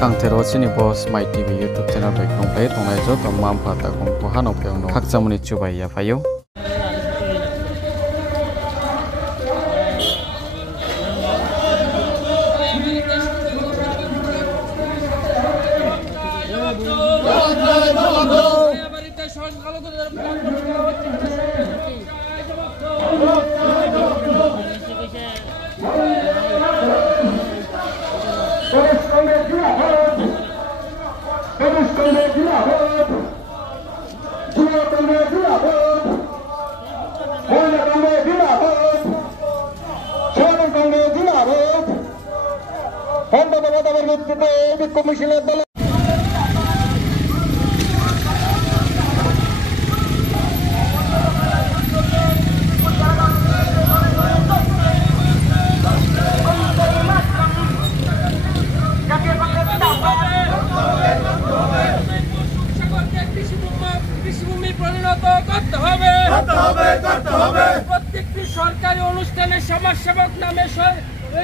Kangtero chini boss my TV YouTube channel back nong play tongai jo to mam phata kong ko hanok peong no hakchamuni chubai ya phayo প্রত্যেকটি সরকারি অনুষ্ঠানে সমাজসেবক নামে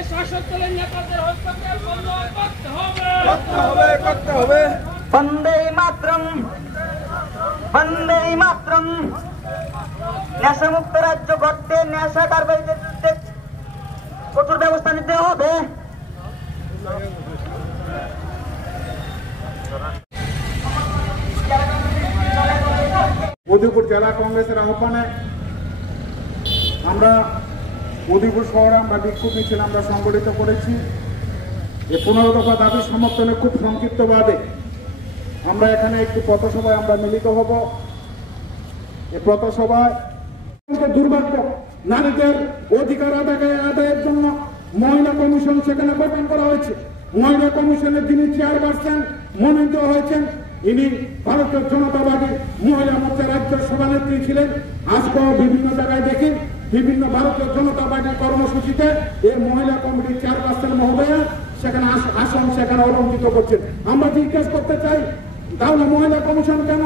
শাসক দলের নেতাদের হস্তক্ষেপ বন্ধ করতে হবে। বন্দে মাতরম, বন্দে মাতরম। নেশামুক্ত রাজ্য গড়তে নেশা কারবারিদের বিরুদ্ধে কঠোর ব্যবস্থা নিতে হবে। উদয়পুর জেলা কংগ্রেসের আহ্বানে আমরা উদয়পুর শহরে আমরা বিক্ষোভ মিছিল আমরা সংগঠিত করেছি। এই 15 দফা দাবি সমর্থনে খুব সংক্ষিপ্তভাবে আমরা এখানে একটি পথসভায় আমরা মিলিত হব। এই পথসভায় দুর্ভাগ্য, নারীদের অধিকার আদায়ের জন্য মহিলা কমিশন সেখানে গঠন করা হয়েছে। মহিলা কমিশনের যিনি চেয়ারপারসন মনোনীত হয়েছেন ইনি ভারতীয় জনতা পার্টি মহিলা মোর্চা রাজ্য সভানেত্রী ছিলেন। আজকেও বিভিন্ন জায়গায় দেখি বিভিন্ন ভারতীয় জনতা পার্টির কর্মসূচিতে এই মহিলা কমিটির চেয়ারপারসন মহোদয়া সেখানে আসন সেখানে অলঙ্কিত করছেন। আমরা জিজ্ঞেস করতে চাই তাহলে মহিলা কমিশন কেন?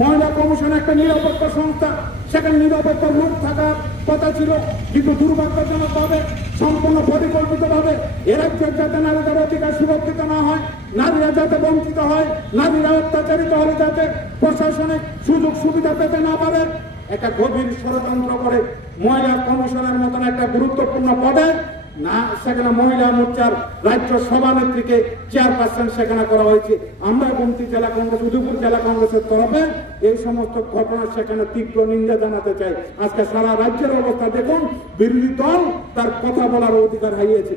মহিলা কমিশন একটা নিরাপত্তা সংস্থা, সেখানে নিরাপত্তার লোক থাকার কথা ছিল, কিন্তু দুর্ভাগ্যজনকভাবে সম্পূর্ণ পরিকল্পিতভাবে এ রাজ্যের যাতে নারীদের অধিকার সুরক্ষিত না হয়, নারীরা যাতে বঞ্চিত হয়, নারীরা অত্যাচারিত হলে যাতে প্রশাসনিক সুযোগ সুবিধা পেতে না পারে, একটা গভীর ষড়যন্ত্র করে মহিলা কমিশনের মতন একটা গুরুত্বপূর্ণ পদে না সেখানে মহিলা মোর্চার রাজ্য সভানেত্রীকে চেয়ারপারসন সেখানে করা হয়েছে। আমরা গোমতী জেলা কংগ্রেস উদয়পুর জেলা কংগ্রেসের তরফে এই সমস্ত ঘটনা সেখানে তীব্র নিন্দা জানাতে চাই। আজকে সারা রাজ্যের অবস্থা দেখুন, বিরোধী দল তার কথা বলার অধিকার হারিয়েছে।